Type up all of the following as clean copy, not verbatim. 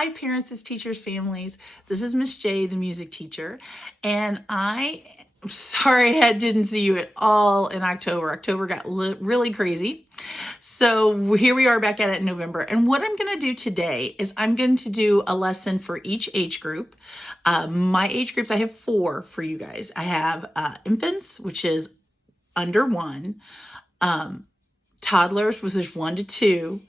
Hi parents, teachers, families. This is Miss J, the music teacher, and I'm sorry I didn't see you at all in October. October got really crazy. So here we are back at it in November. And what I'm going to do today is I'm going to do a lesson for each age group. My age groups, I have 4 for you guys. I have infants, which is under 1, toddlers, which is 1 to 2.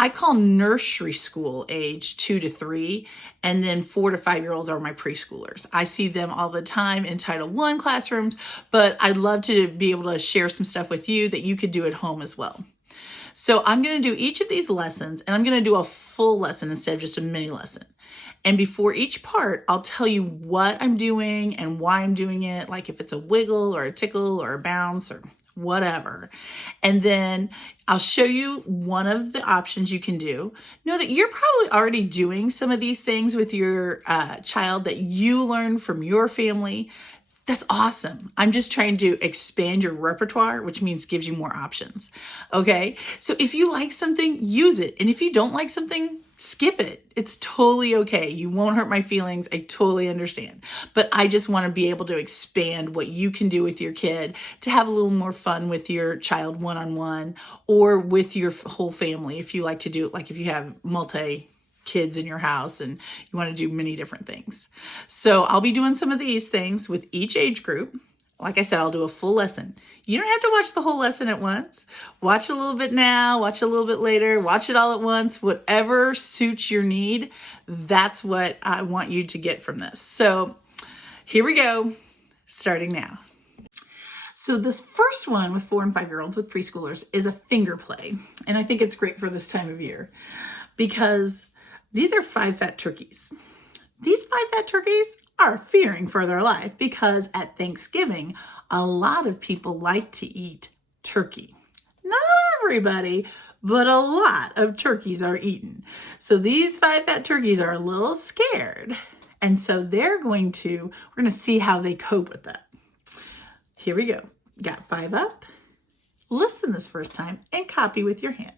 I call nursery school age 2 to 3, and then 4 to 5-year-olds are my preschoolers. I see them all the time in Title I classrooms, but I'd love to be able to share some stuff with you that you could do at home as well. So I'm going to do each of these lessons, and I'm going to do a full lesson instead of just a mini lesson. And before each part, I'll tell you what I'm doing and why I'm doing it, like if it's a wiggle or a tickle or a bounce or whatever. And then I'll show you one of the options you can do. Know that you're probably already doing some of these things with your child that you learned from your family. That's awesome. I'm just trying to expand your repertoire, which means gives you more options. Okay. So if you like something, use it. And if you don't like something, skip it. It's totally okay. You won't hurt my feelings. I totally understand. But I just want to be able to expand what you can do with your kid to have a little more fun with your child one-on-one or with your whole family. If you like to do it, like if you have multi kids in your house and you want to do many different things. So I'll be doing some of these things with each age group. Like I said, I'll do a full lesson. You don't have to watch the whole lesson at once. Watch a little bit now, watch a little bit later, watch it all at once, whatever suits your need. That's what I want you to get from this. So here we go, starting now. So this first one with 4 and 5-year-olds with preschoolers is a finger play. And I think it's great for this time of year because these are 5 fat turkeys. These 5 fat turkeys are fearing for their life because at Thanksgiving, a lot of people like to eat turkey. Not everybody, but a lot of turkeys are eaten. So these 5 fat turkeys are a little scared. And so we're going to see how they cope with that. Here we go. Got 5 up. Listen this first time and copy with your hand.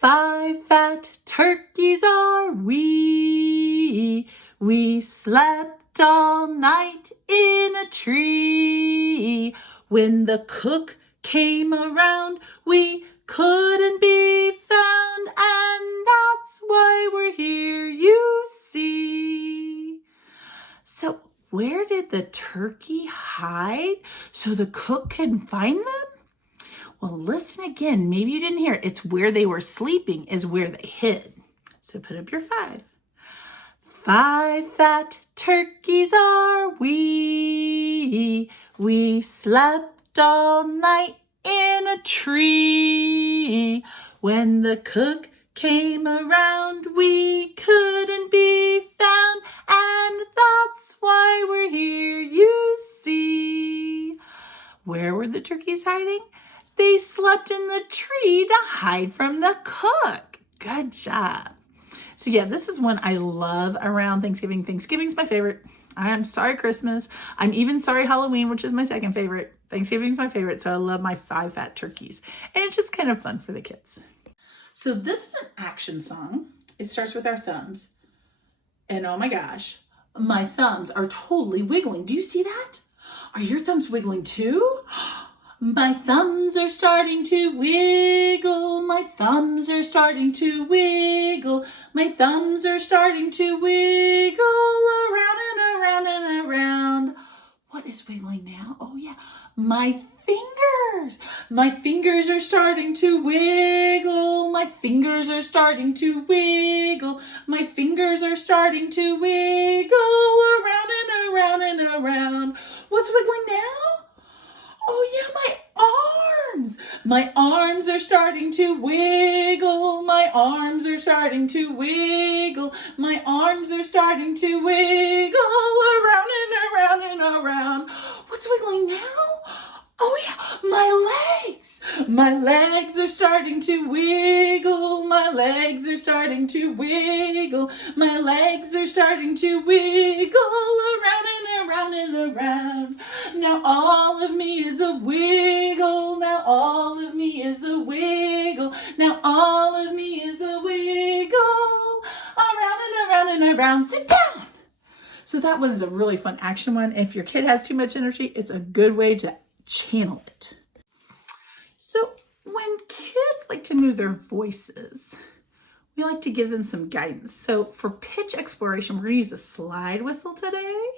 5 fat turkeys are we. We slept all night in a tree. When the cook came around, we couldn't be found, and that's why we're here, you see. So where did the turkey hide so the cook can find them? Well, listen again. Maybe you didn't hear it. It's where they were sleeping is where they hid. So put up your 5. 5 fat turkeys are we. We slept all night in a tree. When the cook came around, we couldn't be found, and that's why we're here, you see. Where were the turkeys hiding? They slept in the tree to hide from the cook. Good job. So yeah, this is one I love around Thanksgiving. Thanksgiving's my favorite. I'm sorry Christmas. I'm even sorry Halloween, which is my second favorite. Thanksgiving's my favorite, so I love my 5 fat turkeys. And it's just kind of fun for the kids. So this is an action song. It starts with our thumbs. And oh my gosh, my thumbs are totally wiggling. Do you see that? Are your thumbs wiggling too? My thumbs are starting to wiggle. My thumbs are starting to wiggle. My thumbs are starting to wiggle around and around and around. What is wiggling now? Oh yeah, my fingers. My fingers are starting to wiggle. My fingers are starting to wiggle. My fingers are starting to wiggle around and around and around. What's wiggling now? Oh yeah, my arms. My arms are starting to wiggle. My arms are starting to wiggle. My arms are starting to wiggle around and around and around. What's wiggling now? Oh yeah, my legs. My legs are starting to wiggle. My legs are starting to wiggle. My legs are starting to wiggle around and around and around. Now all of me is a wiggle. Now all of me is a wiggle. Now all of me is a wiggle around Brown, sit down. So that one is a really fun action one. If your kid has too much energy, it's a good way to channel it. So when kids like to move their voices, we like to give them some guidance. So for pitch exploration, we're going to use a slide whistle today.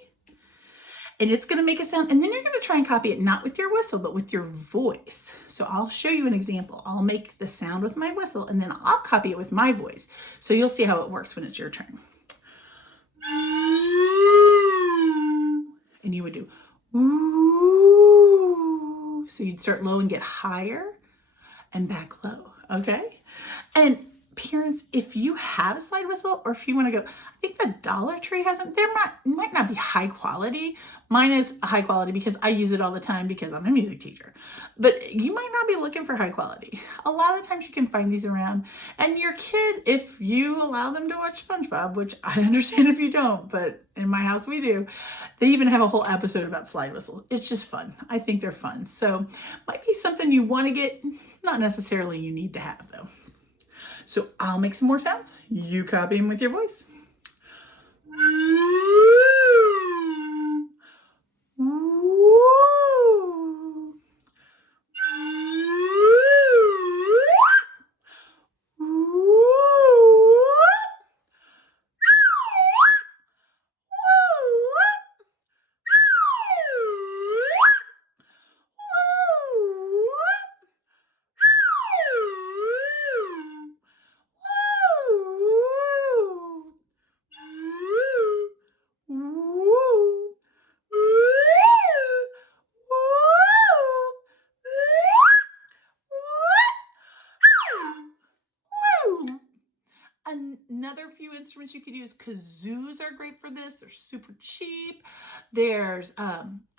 And it's going to make a sound, and then you're going to try and copy it, not with your whistle, but with your voice. So I'll show you an example. I'll make the sound with my whistle, and then I'll copy it with my voice. So you'll see how it works when it's your turn. And you would do, ooh. So you'd start low and get higher and back low, okay? And parents, if you have a slide whistle, or if you want to go, I think the Dollar Tree has them. Might not be high quality. Mine is high quality because I use it all the time because I'm a music teacher. But you might not be looking for high quality. A lot of the times you can find these around. And your kid, if you allow them to watch SpongeBob, which I understand if you don't, but in my house we do, they even have a whole episode about slide whistles. It's just fun. I think they're fun. So might be something you want to get, not necessarily you need to have though. So I'll make some more sounds. You copy them with your voice. Another few instruments you could use. Kazoos are great for this. They're super cheap. There's,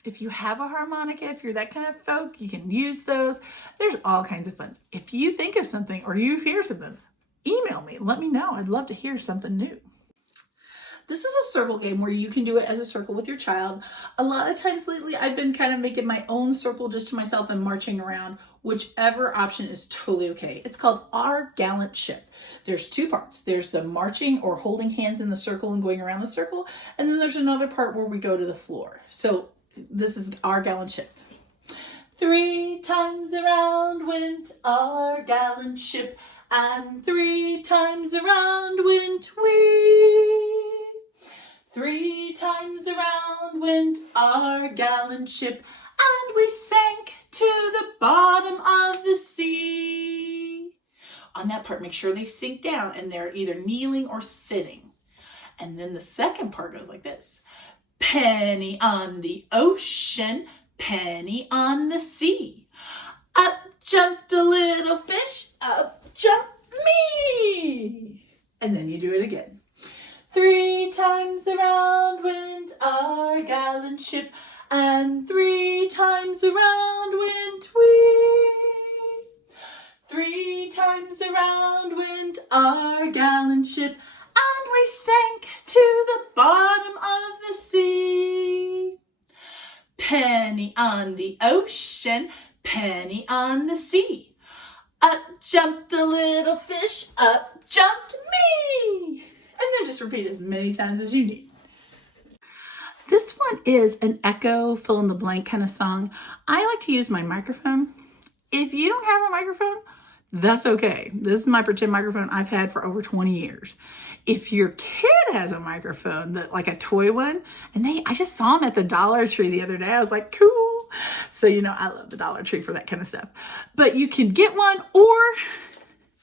if you have a harmonica, if you're that kind of folk, you can use those. There's all kinds of fun. If you think of something or you hear something, email me. Let me know. I'd love to hear something new. This is a circle game where you can do it as a circle with your child. A lot of times lately, I've been kind of making my own circle just to myself and marching around. Whichever option is totally okay. It's called Our Gallant Ship. There's two parts. There's the marching or holding hands in the circle and going around the circle. And then there's another part where we go to the floor. So this is Our Gallant Ship. 3 times around went our gallant ship, and 3 times around went we. 3 times around went our gallant ship, and we sank to the bottom of the sea. On that part, make sure they sink down and they're either kneeling or sitting. And then the second part goes like this. Penny on the ocean, penny on the sea. Up jumped a little fish, up jumped me. And then you do it again. 3 times around went our gallant ship, and 3 times around went we. 3 times around went our gallant ship, and we sank to the bottom of the sea. Penny on the ocean, penny on the sea. Up jumped a little fish, up jumped me. And then just repeat as many times as you need. This one is an echo, fill in the blank kind of song. I like to use my microphone. If you don't have a microphone, that's okay. This is my pretend microphone I've had for over 20 years. If your kid has a microphone, like a toy one, and I just saw them at the Dollar Tree the other day. I was like, cool. So, I love the Dollar Tree for that kind of stuff. But you can get one, or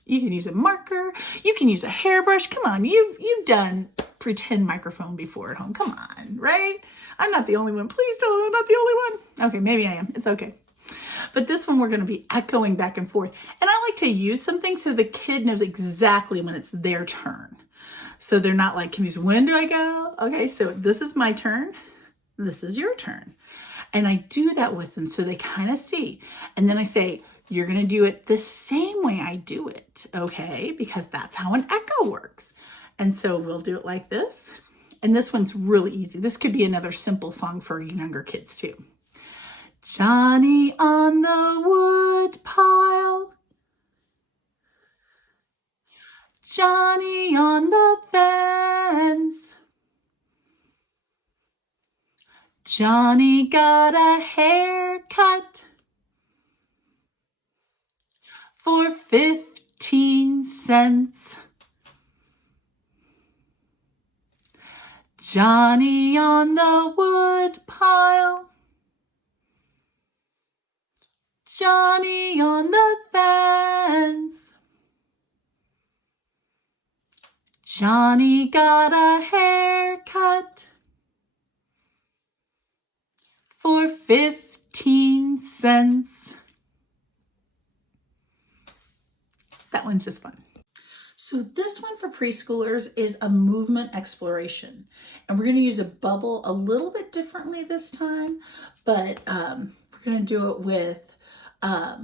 you can use a marker. You can use a hairbrush. Come on, you've done pretend microphone before at home. Come on, right? I'm not the only one. Please tell me I'm not the only one. Okay, maybe I am. It's okay. But this one we're going to be echoing back and forth. And I like to use something so the kid knows exactly when it's their turn. So they're not like confused. When do I go? Okay, so this is my turn. This is your turn. And I do that with them so they kind of see. And then I say, you're going to do it the same way I do it, okay? Because that's how an echo works. And so we'll do it like this. And this one's really easy. This could be another simple song for younger kids too. Johnny on the wood pile, Johnny on the fence, Johnny got a haircut for 15 cents. Johnny on the wood pile. Johnny on the fence. Johnny got a haircut for 15 cents. That one's just fun. So this one for preschoolers is a movement exploration. And we're going to use a bubble a little bit differently this time, but we're going to do it with a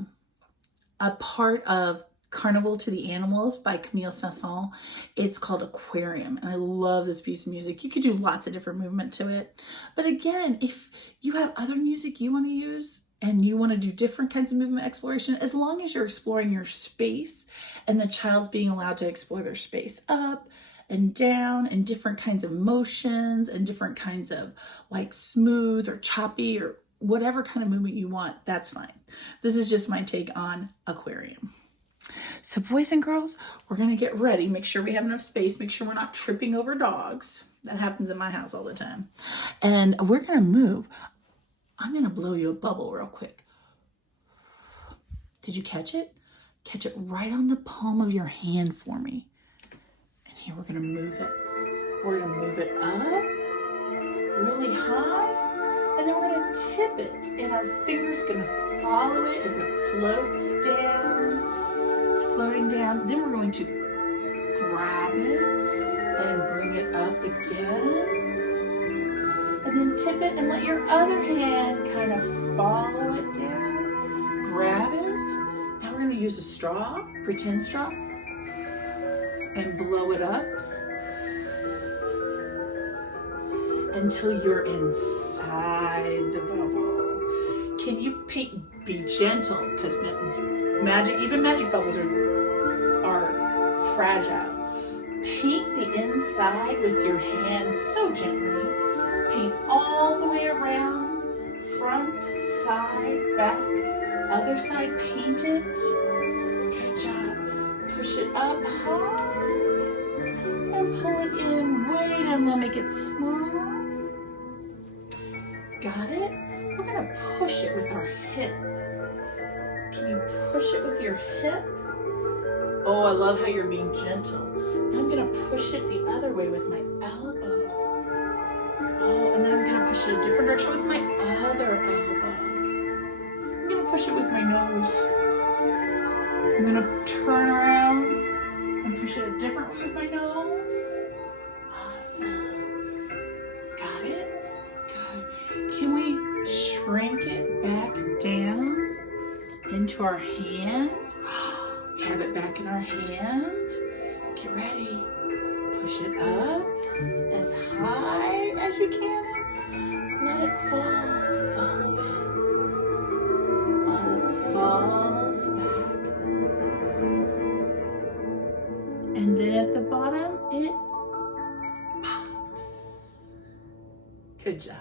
part of Carnival to the Animals by Camille Saint-Saëns. It's called Aquarium, and I love this piece of music. You could do lots of different movement to it. But again, if you have other music you want to use and you want to do different kinds of movement exploration, as long as you're exploring your space and the child's being allowed to explore their space up and down and different kinds of motions and different kinds of like smooth or choppy or whatever kind of movement you want, that's fine. This is just my take on Aquarium. So boys and girls, we're going to get ready. Make sure we have enough space. Make sure we're not tripping over dogs. That happens in my house all the time. And we're going to move. I'm going to blow you a bubble real quick. Did you catch it? Catch it right on the palm of your hand for me. And here we're going to move it. We're going to move it up really high. And then we're going to tip it. And our finger's going to follow it as it floats down. It's floating down. Then we're going to grab it and bring it up again. And then tip it and let your other hand kind of follow it down. Grab it. Now we're going to use a straw, pretend straw, and blow it up until you're inside the bubble. Can you be gentle? Because even magic bubbles are fragile. Paint the inside with your hands so gently. Paint all the way around, front, side, back, other side, paint it. Good job. Push it up high and pull it in. Wait, I'm gonna make it small. Got it? We're gonna push it with our hip. Can you push it with your hip? Oh, I love how you're being gentle. Now I'm gonna push it the other way with my elbow. Oh, and then I'm gonna push it a different direction with my other elbow. I'm gonna push it with my nose. I'm gonna turn around and push it a different way with my nose. Awesome. Got it? Good. Can we shrink it back down into our hand? We have it back in our hand. Get ready. Push it up as high as you can. Let it fall. Follow it while it falls back. And then at the bottom, it pops. Good job.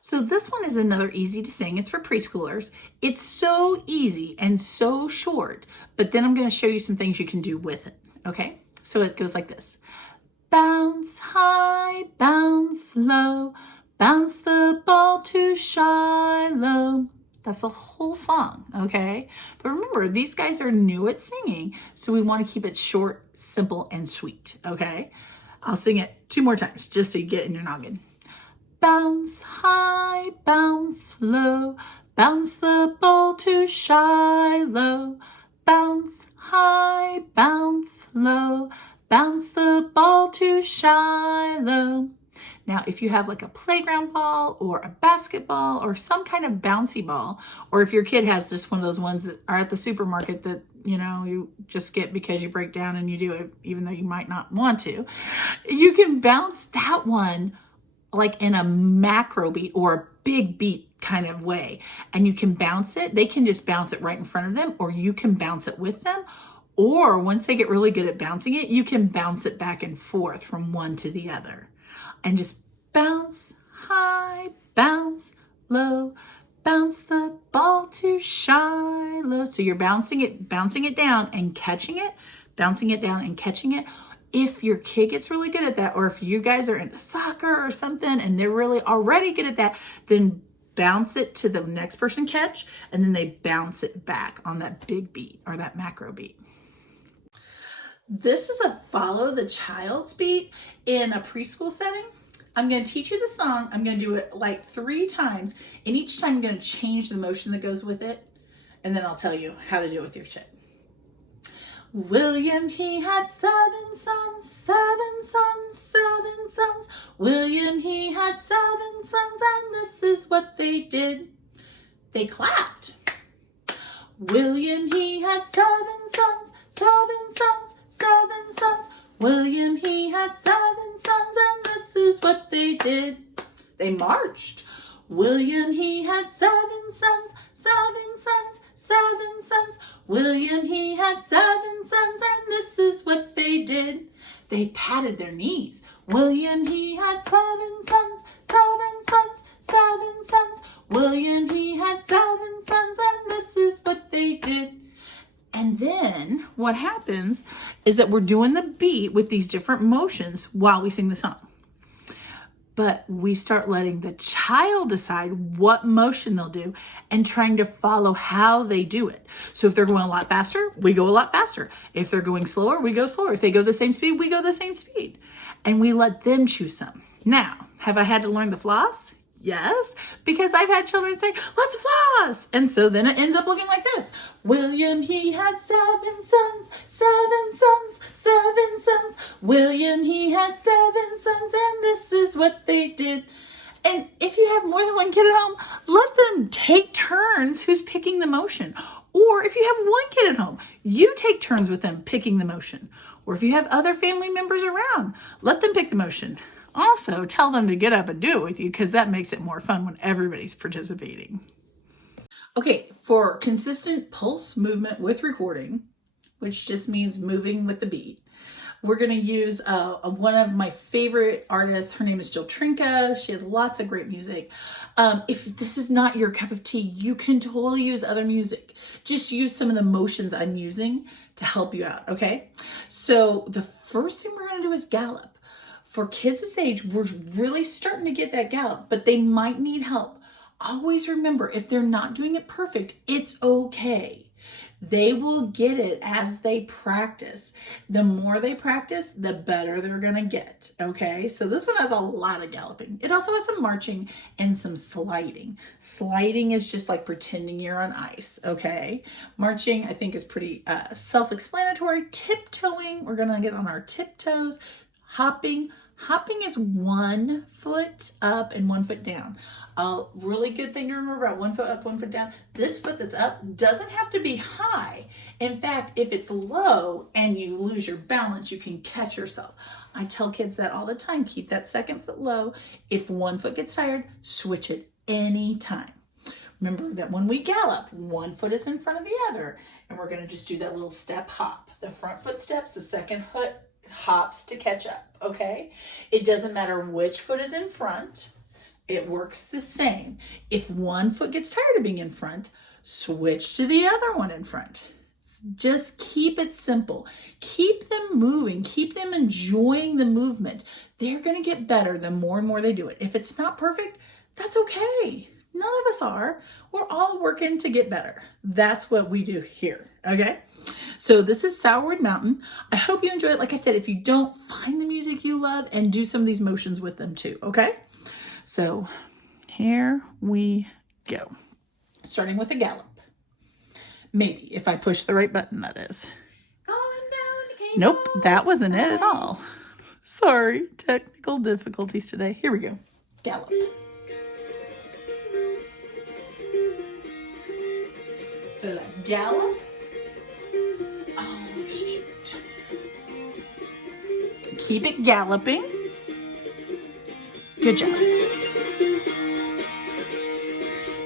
So this one is another easy to sing. It's for preschoolers. It's so easy and so short, but then I'm going to show you some things you can do with it. Okay? So it goes like this. Bounce high, bounce low, bounce the ball to Shiloh. That's the whole song, okay? But remember, these guys are new at singing, so we want to keep it short, simple, and sweet, okay? I'll sing it 2 more times just so you get it in your noggin. Bounce high, bounce low, bounce the ball to Shiloh. Bounce high, bounce low, bounce the ball to Shiloh. Now, if you have like a playground ball or a basketball or some kind of bouncy ball, or if your kid has just one of those ones that are at the supermarket that, you know, you just get because you break down and you do it, even though you might not want to, you can bounce that one like in a macro beat or a big beat kind of way. And you can bounce it. They can just bounce it right in front of them, or you can bounce it with them. Or once they get really good at bouncing it, you can bounce it back and forth from one to the other and just Bounce high, bounce low, bounce the ball to Shiloh. So you're bouncing it down and catching it, bouncing it down and catching it. If your kid gets really good at that, or if you guys are into soccer or something and they're really already good at that, then bounce it to the next person catch, and then they bounce it back on that big beat or that macro beat. This is a follow the child's beat in a preschool setting. I'm going to teach you the song. I'm going to do it like 3 times, and each time I'm going to change the motion that goes with it, and then I'll tell you how to do it with your kid. William, he had 7 sons, 7 sons, 7 sons. William, he had 7 sons, and this is what they did. They clapped. William, he had 7 sons, 7 sons, 7 sons. William, he had 7 sons, and this is what they did. They marched. William, he had 7 sons, 7 sons, 7 sons. William, he had 7 sons, and this is what they did. They patted their knees. William, he had 7 sons, 7 sons, 7 sons. William, he had 7 sons, and this is what they did. And then what happens is that we're doing the beat with these different motions while we sing the song. But we start letting the child decide what motion they'll do and trying to follow how they do it. So if they're going a lot faster, we go a lot faster. If they're going slower, we go slower. If they go the same speed, we go the same speed. And we let them choose some. Now, have I had to learn the floss? Yes, because I've had children say, let's floss. And so then it ends up looking like this. William, he had 7 sons, 7 sons, 7 sons. William, he had 7 sons, and this is what they did. And if you have more than one kid at home, let them take turns who's picking the motion. Or if you have one kid at home, you take turns with them picking the motion. Or if you have other family members around, let them pick the motion. Also, tell them to get up and do it with you, because that makes it more fun when everybody's participating. Okay, for consistent pulse movement with recording, which just means moving with the beat, we're going to use one of my favorite artists. Her name is Jill Trinka. She has lots of great music. If this is not your cup of tea, you can totally use other music. Just use some of the motions I'm using to help you out, okay? So the first thing we're going to do is gallop. For kids this age, we're really starting to get that gallop, but they might need help. Always remember, if they're not doing it perfect, it's okay. They will get it as they practice. The more they practice, the better they're going to get, okay? So this one has a lot of galloping. It also has some marching and some sliding. Sliding is just like pretending you're on ice, okay? Marching, I think, is pretty self-explanatory. Tiptoeing, we're going to get on our tiptoes. Hopping is 1 foot up and 1 foot down. A really good thing to remember about 1 foot up, 1 foot down. This foot that's up doesn't have to be high. In fact, if it's low and you lose your balance, you can catch yourself. I tell kids that all the time. Keep that 2nd foot low. If 1 foot gets tired, switch it anytime. Remember that when we gallop, 1 foot is in front of the other, and we're going to just do that little step hop. The front foot steps, the 2nd foot hops to catch up, okay? It doesn't matter which foot is in front. It works the same. If 1 foot gets tired of being in front, switch to the other one in front. Just keep it simple. Keep them moving. Keep them enjoying the movement. They're going to get better the more and more they do it. If it's not perfect, that's okay. None of us are. We're all working to get better. That's what we do here, okay? So this is Sourwood Mountain. I hope you enjoy it. Like I said, if you don't, find the music you love and do some of these motions with them too, okay? So here we go. Starting with a gallop. Maybe, if I push the right button, that is. Nope, that wasn't it at all. Sorry, technical difficulties today. Here we go. Gallop. So that gallop. Oh, shoot. Keep it galloping. Good job.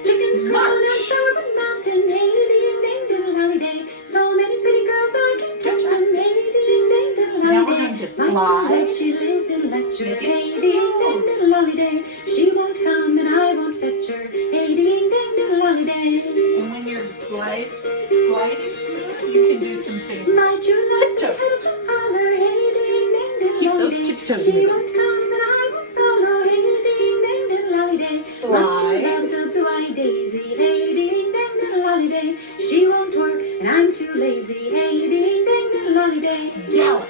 Chickens run over the mountain, hey, ding, ding, diddle, lolly, day. So many pretty girls I can count them, hey, ding, ding, diddle, lolly, day. Slide. She lives in Letcher. Hey, ding, ding, diddle, lolly day. She won't come and I won't fetch her. Hey, ding, ding, diddle, lolly day. And when you're gliding smooth, you can do some things. My true love's a Tiptoes. handsome collar. Hey, ding, ding, diddle, Keep lolly those day. tiptoes She moving. won't come and I won't follow. Hey, ding, ding, diddle, lolly day. Slide. My true love's a blue-eyed daisy. Hey, ding, ding, diddle, lolly day. She won't work and I'm too lazy. Hey, ding, ding, diddle, lolly day. Gallop.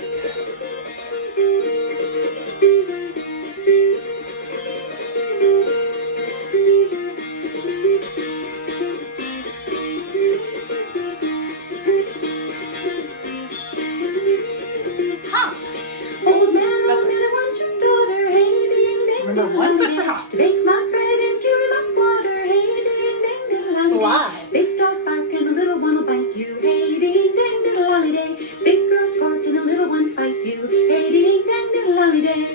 Hop. Old man, I want your daughter. Hey, ding, ding, Remember, diddle, one lolly foot for day. hop. To bake my bread and carry my water. Hey, ding, ding, diddle, lolly day. Slide. Big dog bark and the little one will bite you. Hey, ding, ding, diddle, lolly day. Big girls court and the little ones fight you. Hey, ding, ding, diddle, lolly day.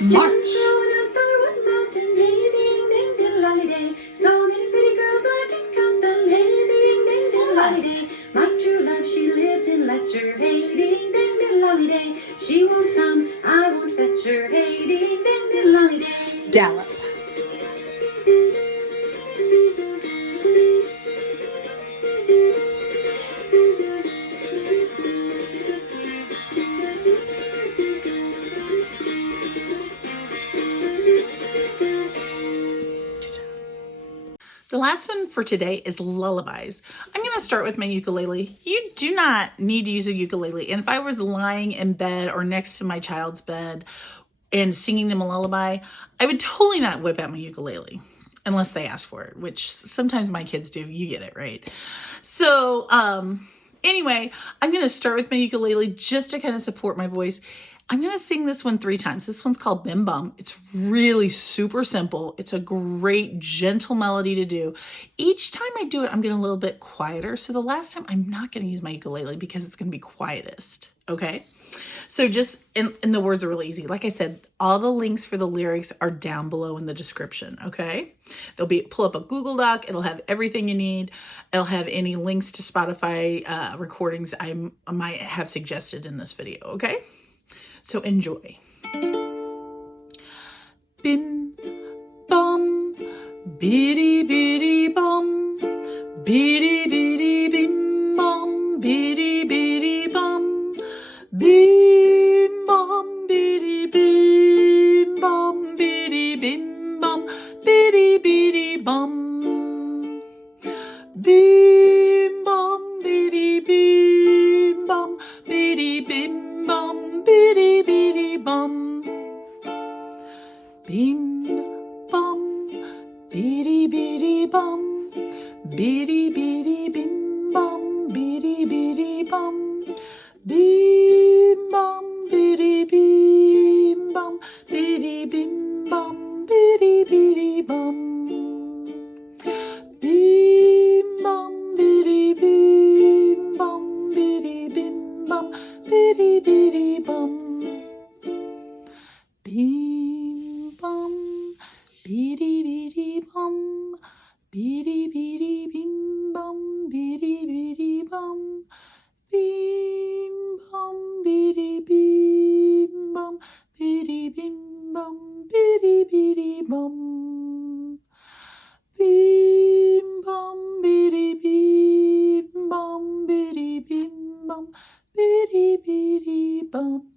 March. Going on Starwood Mountain. Hey, ding, ding, diddle, lolly day. So many pretty girls I can count them. Hey, ding, ding, diddle, lolly day. My true love, she lives in Letcher. Hey, ding, ding, diddle, lolly day. She won't come, I won't fetch her. Hey, ding, ding, diddle, lolly day. Gallop. The last one for today is lullabies. I'm going to start with my ukulele. You do not need to use a ukulele. And if I was lying in bed or next to my child's bed and singing them a lullaby, I would totally not whip out my ukulele unless they ask for it, which sometimes my kids do. You get it, right? So anyway, I'm going to start with my ukulele just to kind of support my voice. I'm going to sing this one 3 times. This one's called Bim Bum. It's really super simple. It's a great, gentle melody to do. Each time I do it, I'm getting a little bit quieter. So the last time, I'm not going to use my ukulele because it's going to be quietest. Okay? So just, and the words are really easy. Like I said, all the links for the lyrics are down below in the description. Okay? Pull up a Google Doc. It'll have everything you need. It'll have any links to Spotify recordings I might have suggested in this video. Okay? So enjoy. Bim, bum, biddy, biddy, bum, biddy, biddy, bim, bum, biddy, biddy, bum, bim, bum, biddy, bim, bum, biddy, bim, bum, biddy, biddy, bum, bim, bum, biddy, bim, bum, biddy, bim, bum, biddy, biddy, bum. Bim, bum, biddy, biddy, bum. Biddy, biddy, bim, bum, biddy, biddy, bum. Bim, bum, biddy, bim, bum, biddy, bim, bum, biddy, biddy, bum. Bim, bum, biddy, bim, bum, biddy, bim, bum, biddy, biddy, bum. Bim, bum, biddy, biddy, bum, biddy, biddy, bim, bum, biddy, biddy, bum. Bim, bum, biddy, bim, bum, biddy, bim, bum, biddy, biddy, bum. Bim, bum, biddy, bim, bum, biddy, bim, bum, biddy, biddy, bum.